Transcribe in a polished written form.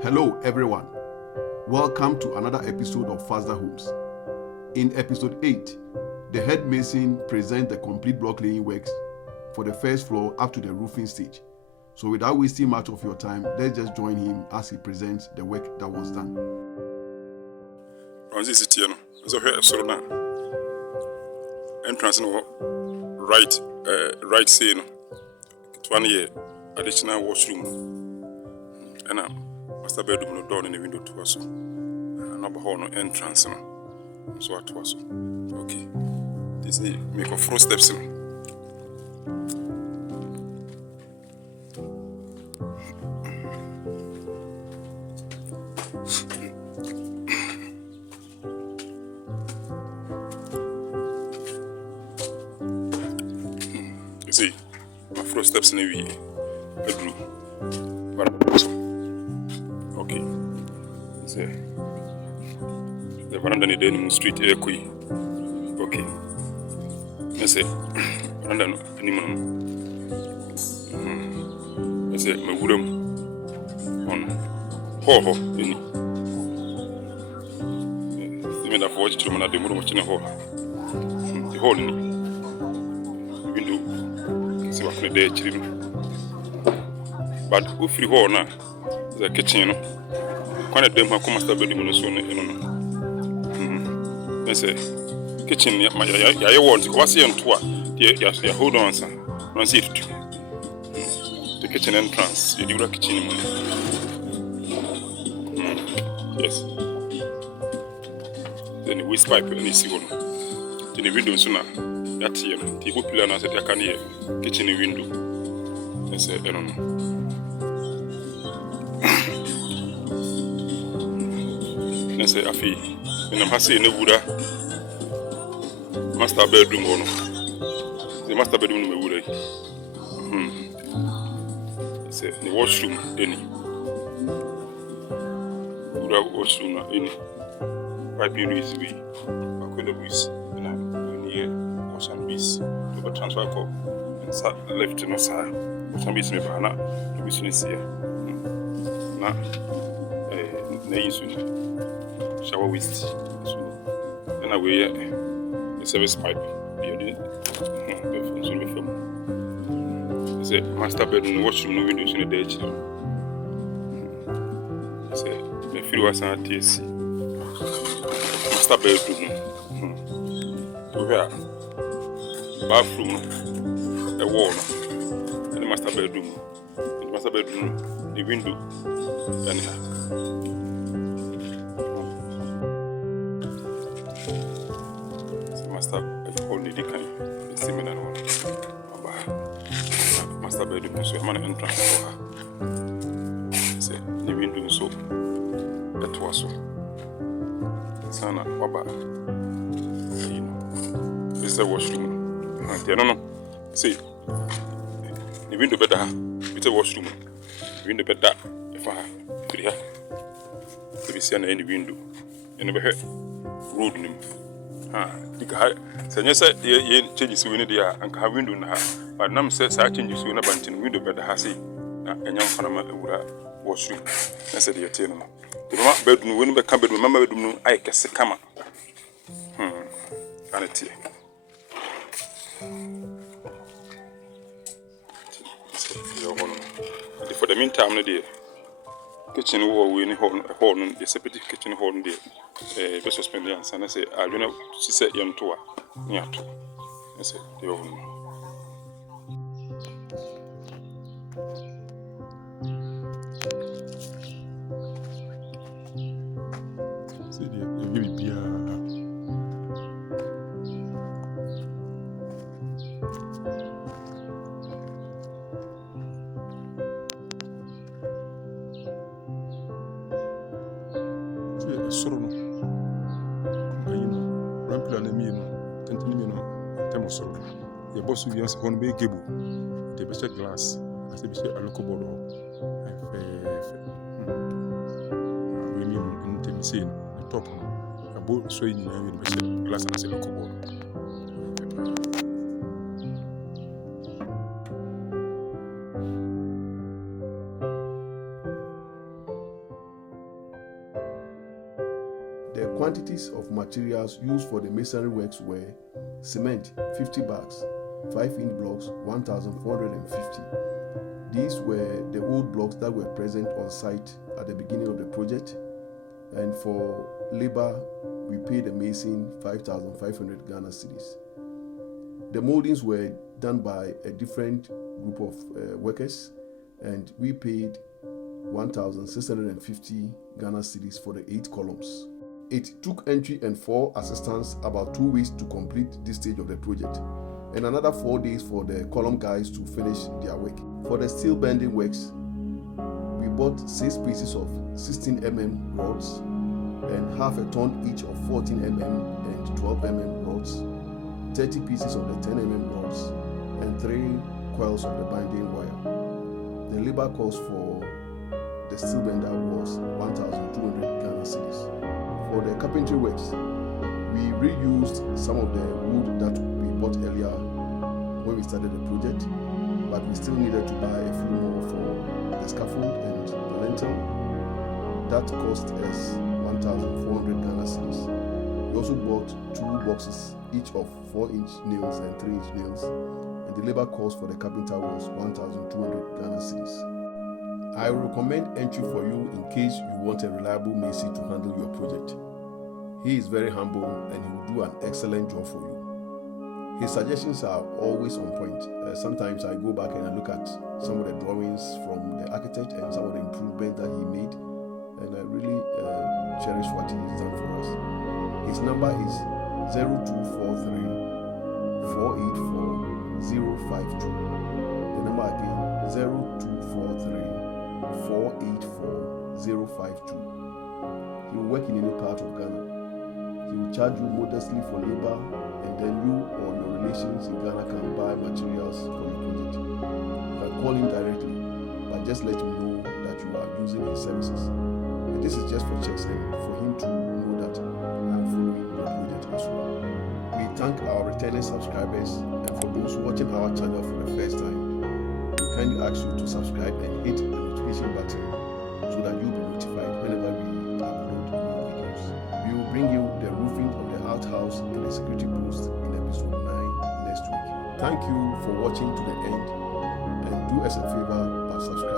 Hello everyone, welcome to another episode of Faster Homes. In episode 8, the head mason presents the complete block laying works for the first floor up to the roofing stage. So without wasting much of your time, let's just join him as he presents the work that was done. Entrance no right say no 1 year additional washroom and master bedroom no door in the window to us number hall no entrance no so at us okay this is make of 4 steps no see my 4 steps in a way bedroom okay see the veranda in the street air kui okay let's say veranda animal let's say my room on ho any see me that for watch to man the room watching ho the hole ni window see what the day chiri but if free hole na the kitchen no kwana dem ha master bedroom no so no let's say kitchen ya want what's here to ya hold on sir no see it the kitchen entrance you do kitchen yes then waste pipe any see one in the window so na that here the popular na say can here kitchen window let's say I don't know let's say afi in am hase ne wura master bedroom ono the master bedroom no me wura say the washroom any wura washroom na any pipe you is we akwenda bus na ni wash and bus to transfer call left no sir wash and bus me bana to bus ni sia na na yisu shower waste so then away the service pipe you did so me from say master bedroom washroom no windows in the ditch say me feel was at TC master bedroom to here bathroom a wall and the master bedroom the window and master only the kind similar one master bedroom so I'm an entrance for her say the window so that was so sana baba you know this is the washroom no see the window better it's a washroom the window better if I free her to be seen in the window and over here road nim dika sanya say ye changes we need there and ka window na but nam say sa changes we na bantin window better ha say na enyam farama ewura washroom na say the tie no the mama bedroom we no be ka bedroom mama bedroom no ai kese kama aneti for the meantime no dey kitchen wall we ni hall no the separate kitchen hall no dey be suspend the answer na say adwena si say yam to a ni ato na say dey over no see the baby bia soro no ayi no rampla na mi no tantini mi no temo soro ye bosu bi anse hono be gebu de be check glass ase be check alcohol we mi no temi see no top no abo so yi na we be check glass na ase alcohol The quantities of materials used for the masonry works were cement 50 bags, 5-inch blocks 1,450. These were the old blocks that were present on site at the beginning of the project. And for labor, we paid the mason 5,500 Ghana cedis. The moldings were done by a different group of workers, and we paid 1,650 Ghana cedis for the 8 columns. It took entry and 4 assistants about 2 weeks to complete this stage of the project, and another 4 days for the column guys to finish their work. For the steel bending works, we bought 6 pieces of 16 mm rods and half a ton each of 14 mm and 12 mm rods, 30 pieces of the 10 mm rods, and 3 coils of the binding wire. The labor cost for the steel bender was 1,200 Ghana cedis. For the carpentry works, we reused some of the wood that we bought earlier when we started the project, but we still needed to buy a few more for the scaffold and the lintel. That cost us 1,400 Ghana cedis. We also bought 2 boxes, each of 4-inch nails and 3-inch nails, and the labor cost for the carpenter was 1,200 Ghana cedis. I recommend entry for you in case you want a reliable mason to handle your project. He is very humble and he will do an excellent job for you. His suggestions are always on point. Sometimes I go back and I look at some of the drawings from the architect and some of the improvements that he made, and I really cherish what he has done for us. His number is 0243 484 052. The number again, 0243 484 052. He will work in any part of Ghana. He will charge you modestly for labor, and then you or your relations in Ghana can buy materials for your project. You can call him directly, but just let him know that you are using his services. And this is just for checks and for him to know that I am following the project as well. We thank our returning subscribers, and for those watching our channel for the first time, we kindly ask you to subscribe and hit the notification button so that you'll be notified whenever we upload new videos. We will bring you the roofing of the outhouse and the security post in episode 9 next week. Thank you for watching to the end, and do us a favor by subscribing